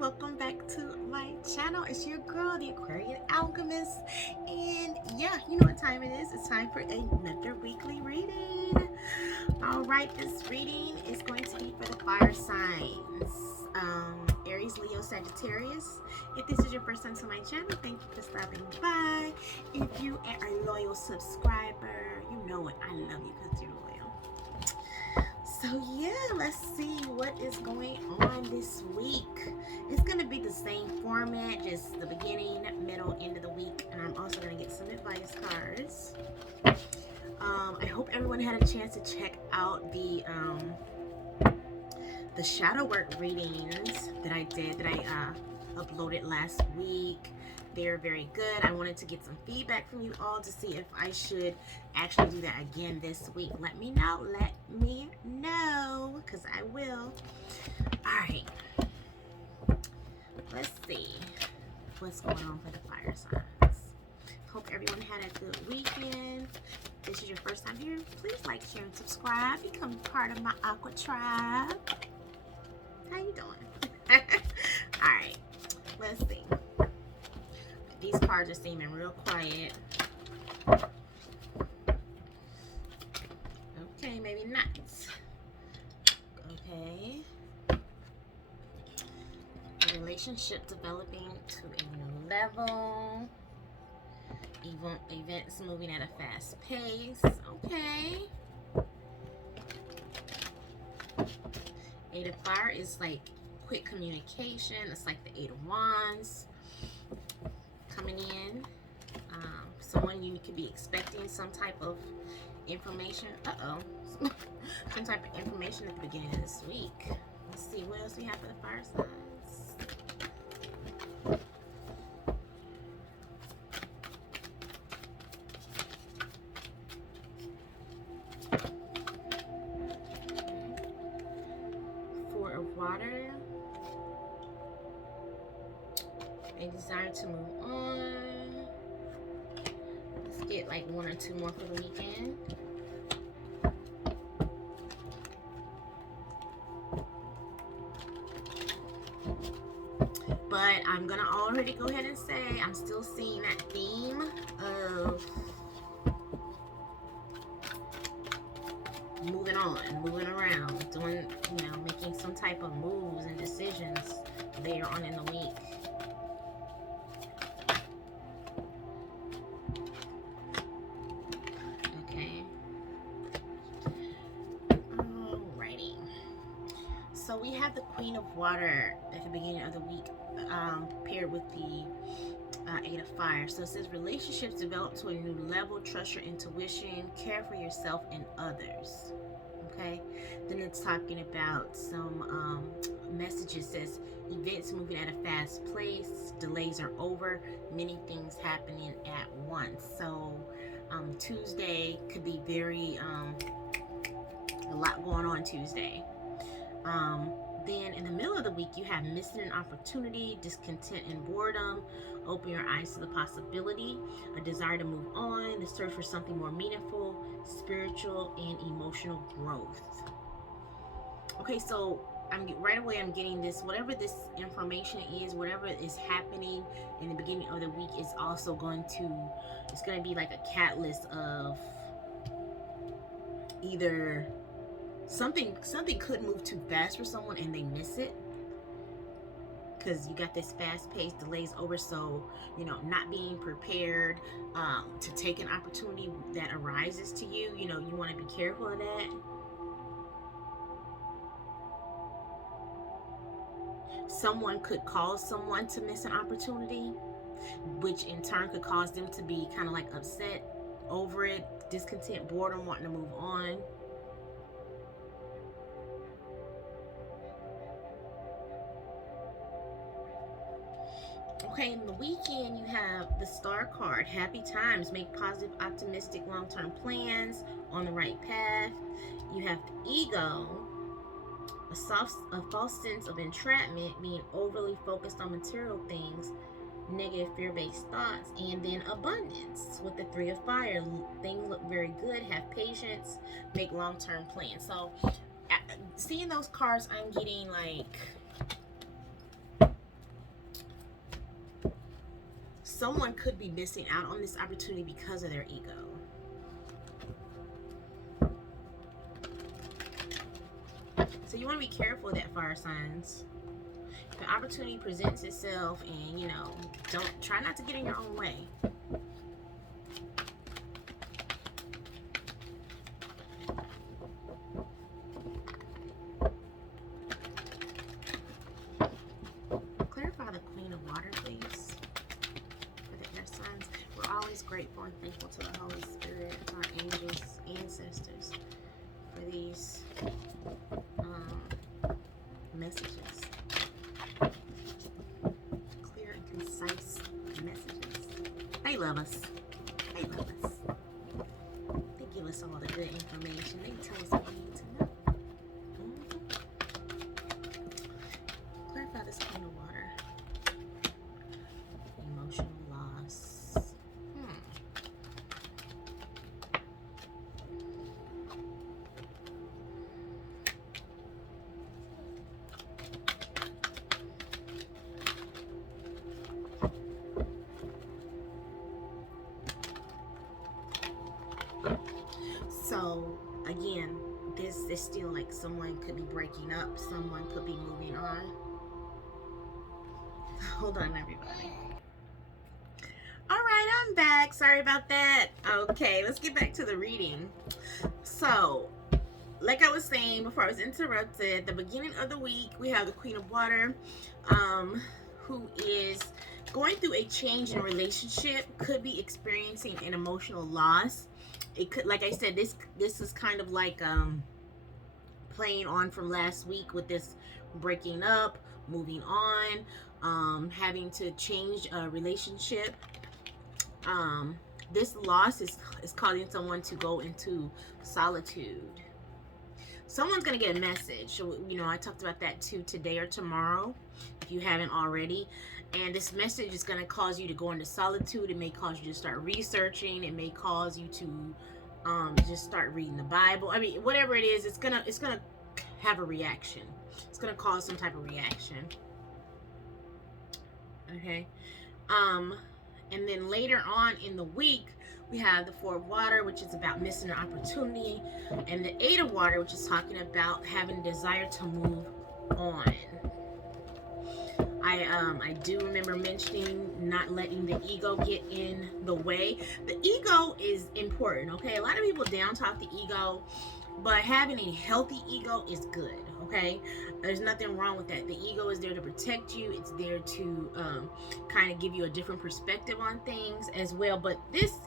welcome back to my channel. It's your girl, the Aquarian Alchemist, and yeah, you know what time it is. It's time for another weekly reading. All right, this reading is going to be for the fire signs, Aries, Leo, Sagittarius. If this is your first time to my channel, thank you for stopping by. If you are a loyal subscriber, you know what, I love you because you're loyal. So yeah, let's see what is going on this week. It's going to be the same format, just the beginning, middle, end of the week. And I'm also going to get some advice cards. I hope everyone had a chance to check out the shadow work readings that I did, that I uploaded last week. They're very good. I wanted to get some feedback from you all to see if I should actually do that again this week. Let me know, because I will. Alright, let's see what's going on for the fire signs. Hope everyone had a good weekend. If this is your first time here, please like, share, and subscribe. Become part of my Aqua tribe. How you doing? Alright, let's see. These cards are seeming real quiet. Okay, maybe not. Okay. The relationship developing to a new level. Events moving at a fast pace. Okay. Eight of Fire is like quick communication. It's like the Eight of Wands coming in. Someone you could be expecting some type of information. Some type of information at the beginning of this week. Let's see what else we have for the fire signs. Four of Water. A desire to move on. Let's get like one or two more for the weekend. But I'm gonna already go ahead and say I'm still seeing that theme of moving on, moving around, doing, making some type of moves and decisions later on in the week. Okay. Alrighty. So we have the Queen of Water at the beginning of the week, paired with the Eight of Fire. So it says relationships develop to a new level, trust your intuition, care for yourself and others. Okay, then it's talking about some messages. Says events moving at a fast pace, delays are over, many things happening at once. So Tuesday could be very a lot going on Tuesday. Then in the middle of the week, you have missing an opportunity, discontent and boredom. Open your eyes to the possibility, a desire to move on, the search for something more meaningful, spiritual and emotional growth. Okay, so right away I'm getting this, whatever this information is, whatever is happening in the beginning of the week is also it's going to be like a catalyst of either something could move too fast for someone and they miss it, because you got this fast-paced, delays over. So not being prepared to take an opportunity that arises to you. You want to be careful of that. Someone could cause someone to miss an opportunity, which in turn could cause them to be kind of like upset over it, discontent, boredom, wanting to move on. Okay, in the weekend, you have the Star card. Happy times. Make positive, optimistic, long-term plans, on the right path. You have the Ego. A false sense of entrapment, being overly focused on material things, negative fear-based thoughts. And then Abundance with the Three of Fire. Things look very good. Have patience. Make long-term plans. So, seeing those cards, I'm getting like someone could be missing out on this opportunity because of their ego. So you want to be careful of that, fire signs. If an opportunity presents itself, and don't try not to get in your own way. Clarify the Queen of Water, please, for the air signs. We're always grateful and thankful to the Holy Spirit, our angels, ancestors, for these messages. Clear and concise messages. They love us. They love us. They give us all the good information. They tell us what we need to know. Clarify this Queen of Water. Emotional loss. So again, this is still like someone could be breaking up, someone could be moving on. Hold on, everybody. All right, I'm back. Sorry about that. Okay, let's get back to the reading. So, like I was saying before I was interrupted, the beginning of the week, we have the Queen of Water, who is going through a change in relationship, could be experiencing an emotional loss. It could, like I said, this is kind of like playing on from last week with this breaking up, moving on, having to change a relationship. This loss is causing someone to go into solitude. Someone's going to get a message. So, I talked about that too today or tomorrow, if you haven't already. And this message is going to cause you to go into solitude. It may cause you to start researching. It may cause you to just start reading the Bible. I mean, whatever it is, it's gonna have a reaction. It's gonna cause some type of reaction. Okay. And then later on in the week, we have the Four of Water, which is about missing an opportunity, and the Eight of Water, which is talking about having a desire to move on. I do remember mentioning not letting the ego get in the way. The ego is important, okay? A lot of people down talk the ego, but having a healthy ego is good, okay? There's nothing wrong with that. The ego is there to protect you. It's there to kind of give you a different perspective on things as well. But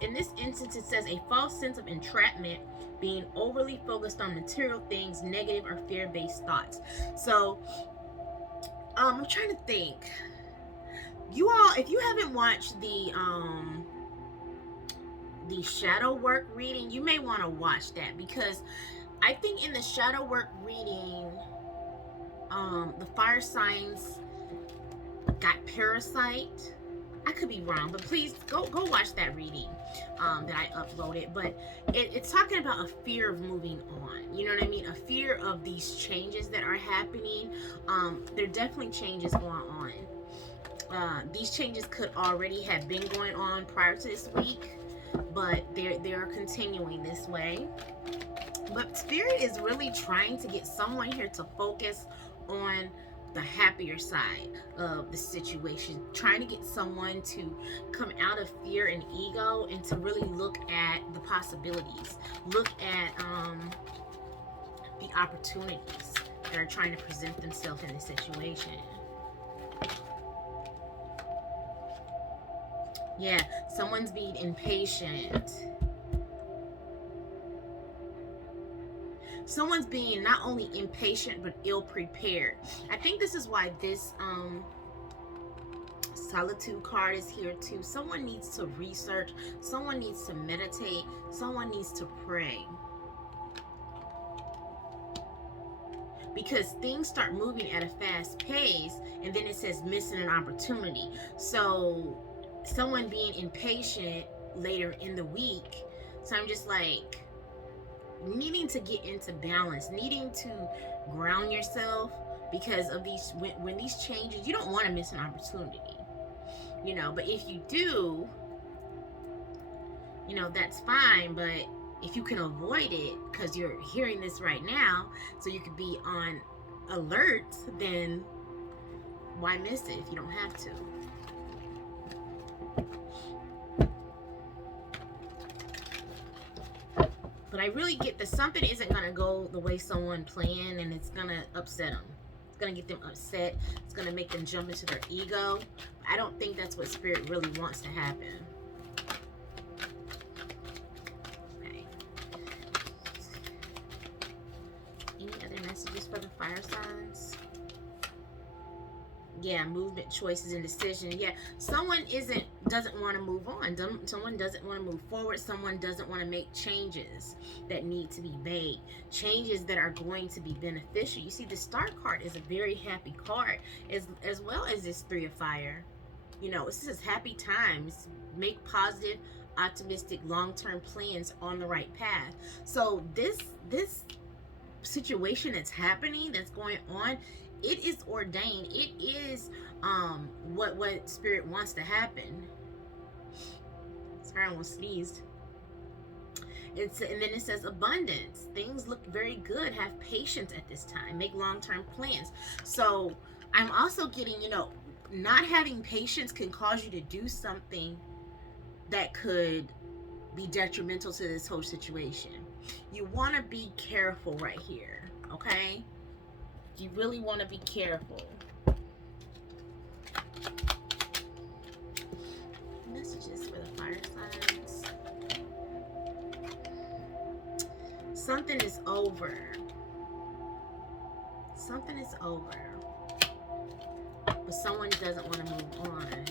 in this instance, it says a false sense of entrapment, being overly focused on material things, negative or fear-based thoughts. So I'm trying to think. You all, if you haven't watched the shadow work reading, you may want to watch that, because I think in the shadow work reading, the fire signs got parasite. I could be wrong, but please go watch that reading that I uploaded. But it's talking about a fear of moving on. You know what I mean? A fear of these changes that are happening. There are definitely changes going on. These changes could already have been going on prior to this week, but they are continuing this way. But Spirit is really trying to get someone here to focus on the happier side of the situation, trying to get someone to come out of fear and ego and to really look at the possibilities, look at the opportunities that are trying to present themselves in this situation. Yeah, someone's being impatient. Someone's being not only impatient but ill-prepared. I think this is why this solitude card is here too. Someone needs to research. Someone needs to meditate. Someone needs to pray. Because things start moving at a fast pace, and then it says missing an opportunity. So someone being impatient later in the week. So I'm just like, needing to get into balance, needing to ground yourself, because of these, when these changes, you don't want to miss an opportunity. you know. But if you do, you know, that's fine. But if you can avoid it because you're hearing this right now, so you could be on alert, then why miss it if you don't have to? But I really get that something isn't going to go the way someone planned, and it's going to upset them. It's going to get them upset. It's going to make them jump into their ego. I don't think that's what Spirit really wants to happen. Okay. Any other messages for the fire signs? Yeah, movement, choices, and decision. Yeah, someone doesn't want to move on. Someone doesn't want to move forward. Someone doesn't want to make changes that need to be made. Changes that are going to be beneficial. You see, the Star card is a very happy card, as well as this Three of Fire. You know, this is happy times. Make positive, optimistic, long-term plans on the right path. So this situation that's happening, that's going on, it is ordained. It is what Spirit wants to happen. Sorry, I almost sneezed. And then it says abundance. Things look very good. Have patience at this time. Make long-term plans. So I'm also getting, you know, not having patience can cause you to do something that could be detrimental to this whole situation. You want to be careful right here, okay? You really want to be careful. Messages for the fire signs. Something is over. Something is over. But someone doesn't want to move on.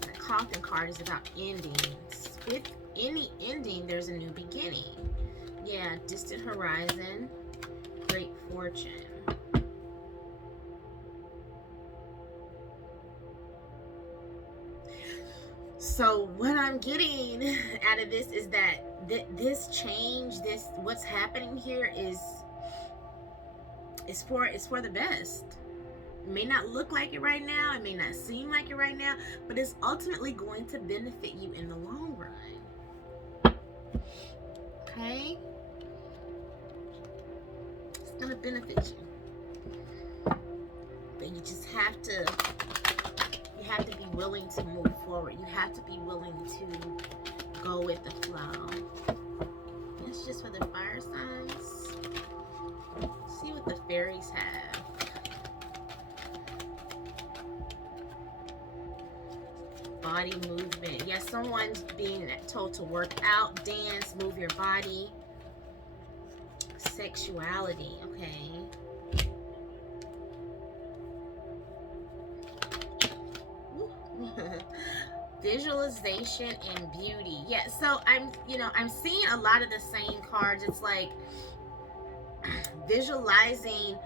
The Coffin card is about endings. With any ending, there's a new beginning. Yeah, distant horizon, great fortune. So what I'm getting out of this is that this change, what's happening here is for the best. It may not look like it right now, it may not seem like it right now, but it's ultimately going to benefit you in the long run. Okay? It's gonna benefit you. But you just have to be willing to move forward. You have to be willing to go with the flow. That's just for the fire signs. Let's see what the fairies have. Body movement. Yes, someone's being told to work out, dance, move your body. Sexuality, okay. Visualization and beauty. Yeah, so I'm seeing a lot of the same cards. It's like visualizing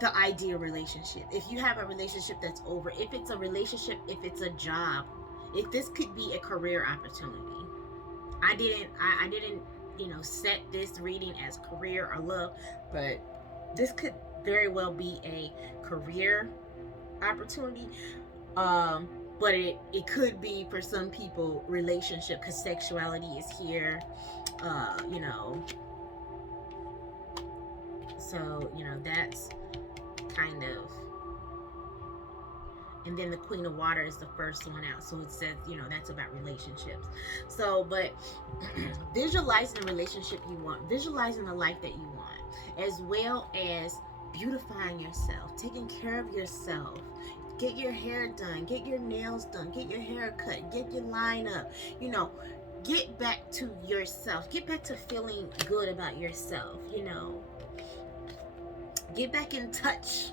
the ideal relationship. If you have a relationship that's over, if it's a relationship, if it's a job, if this could be a career opportunity. I didn't set this reading as career or love, but this could very well be a career opportunity. But it could be for some people relationship, because sexuality is here. So that's kind of. And then the Queen of Water is the first one out. So it says, that's about relationships. So, but visualizing the relationship you want, visualizing the life that you want, as well as beautifying yourself, taking care of yourself. Get your hair done, get your nails done, get your hair cut, get your line up, get back to yourself, get back to feeling good about yourself, get back in touch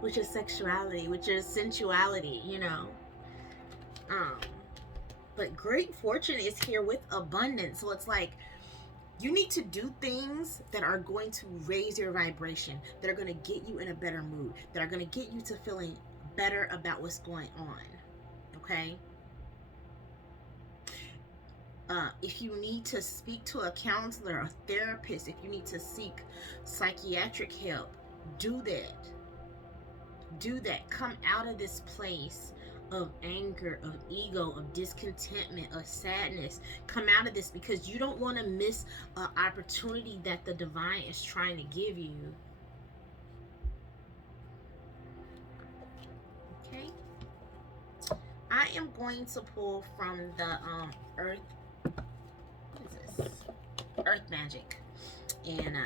with your sexuality, with your sensuality, but great fortune is here with abundance. So it's like you need to do things that are going to raise your vibration, that are going to get you in a better mood, that are going to get you to feeling better about what's going on. Okay? If you need to speak to a counselor, a therapist, if you need to seek psychiatric help, do that. Do that. Come out of this place of anger, of ego, of discontentment, of sadness. Come out of this, because you don't want to miss an opportunity that the divine is trying to give you. Okay? I am going to pull from the Earth. What is this? Earth Magic. And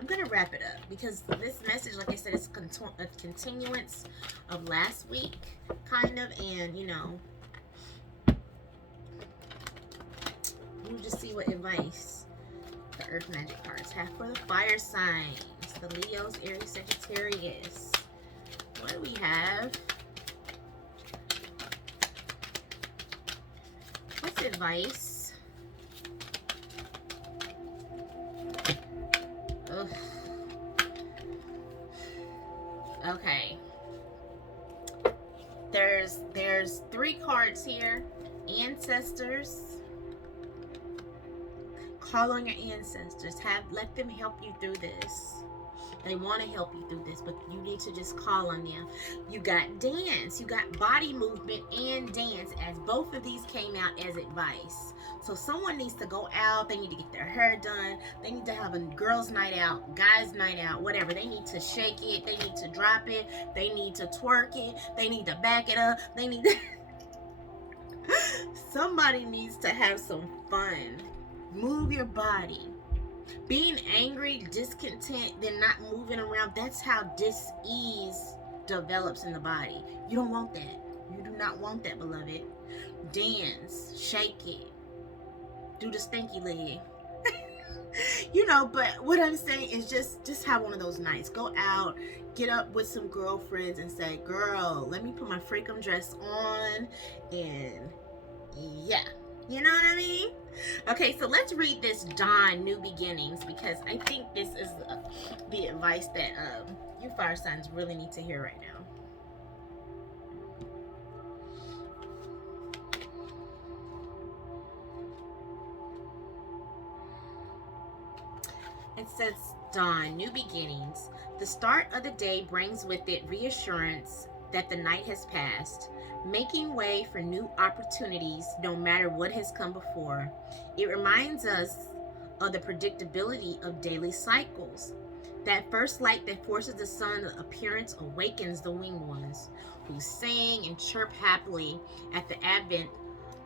I'm going to wrap it up, because this message, like I said, is a continuance of last week, kind of. And, you know, we'll just see what advice the Earth Magic cards have for the fire signs, the Leos, Aries, Sagittarius. What do we have? What's advice? Ugh. Okay. There's 3 cards here. Ancestors. Call on your ancestors. Let them help you through this. They want to help you through this, but you need to just call on them. You got dance. You got body movement and dance, as both of these came out as advice. So someone needs to go out. They need to get their hair done. They need to have a girls' night out, guys' night out, whatever. They need to shake it. They need to drop it. They need to twerk it. They need to back it up. They need to... Somebody needs to have some fun. Move your body. Being angry, discontent, then not moving around, that's how dis-ease develops in the body. You don't want that. You do not want that, beloved. Dance, shake it, do the stinky leg. You know, but what I'm saying is just have one of those nights. Go out, get up with some girlfriends and say, girl, let me put my freakum dress on, and yeah. You know what I mean? Okay, so let's read this Dawn, New Beginnings, because I think this is the advice that you fire signs really need to hear right now. It says, Dawn, New Beginnings. The start of the day brings with it reassurance that the night has passed, making way for new opportunities no matter what has come before. It reminds us of the predictability of daily cycles. That first light that forces the sun's appearance awakens the winged ones, who sing and chirp happily at the advent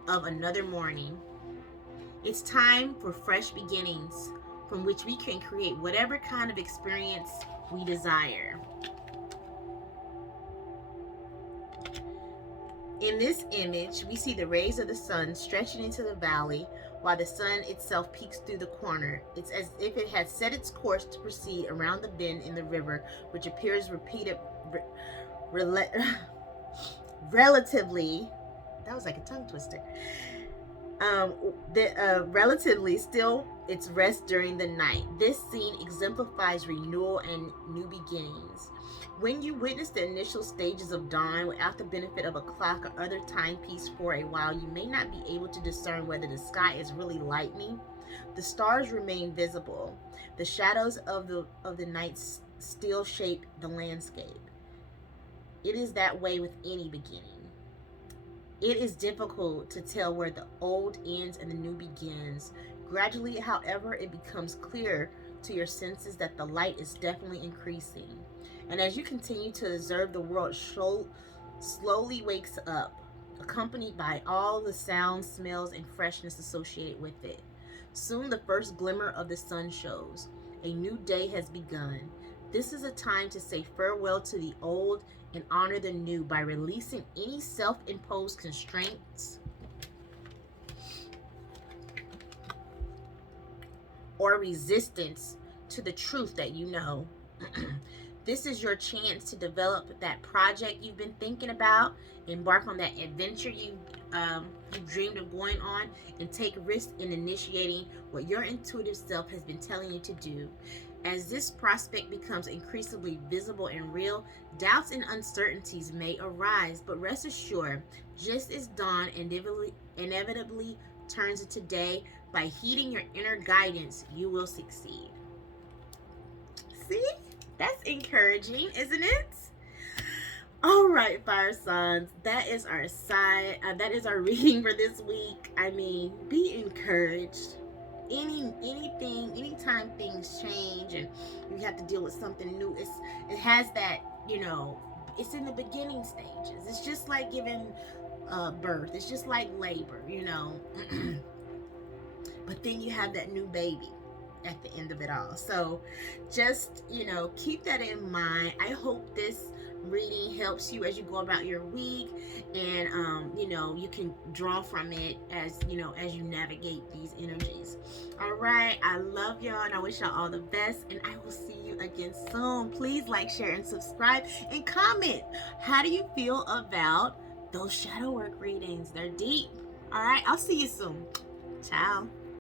of another morning. It's time for fresh beginnings, from which we can create whatever kind of experience we desire. In this image, we see the rays of the sun stretching into the valley, while the sun itself peeks through the corner. It's as if it had set its course to proceed around the bend in the river, which appears relatively, that was like a tongue twister, relatively still its rest during the night. This scene exemplifies renewal and new beginnings. When you witness the initial stages of dawn without the benefit of a clock or other timepiece for a while, you may not be able to discern whether the sky is really lightening. The stars remain visible. The shadows of the night still shape the landscape. It is that way with any beginning. It is difficult to tell where the old ends and the new begins. Gradually, however, it becomes clear to your senses that the light is definitely increasing. And as you continue to observe, the world slowly wakes up, accompanied by all the sounds, smells, and freshness associated with it. Soon the first glimmer of the sun shows. A new day has begun. This is a time to say farewell to the old and honor the new by releasing any self-imposed constraints or resistance to the truth that you know. This is your chance to develop that project you've been thinking about, embark on that adventure you dreamed of going on, and take risks in initiating what your intuitive self has been telling you to do. As this prospect becomes increasingly visible and real, doubts and uncertainties may arise, but rest assured, just as dawn inevitably turns into day, by heeding your inner guidance, you will succeed. See? That's encouraging, isn't it? All right, fire signs. That is our side. That is our reading for this week. I mean, be encouraged. Anytime things change and you have to deal with something new, it has that, it's in the beginning stages. It's just like giving birth. It's just like labor. But then you have that new baby at the end of it all. So just, keep that in mind. I hope this reading helps you as you go about your week, and you can draw from it as you navigate these energies. All right, I love y'all and I wish y'all all the best, and I will see you again soon. Please like, share, and subscribe, and comment. How do you feel about those shadow work readings? They're deep. All right, I'll see you soon. Ciao.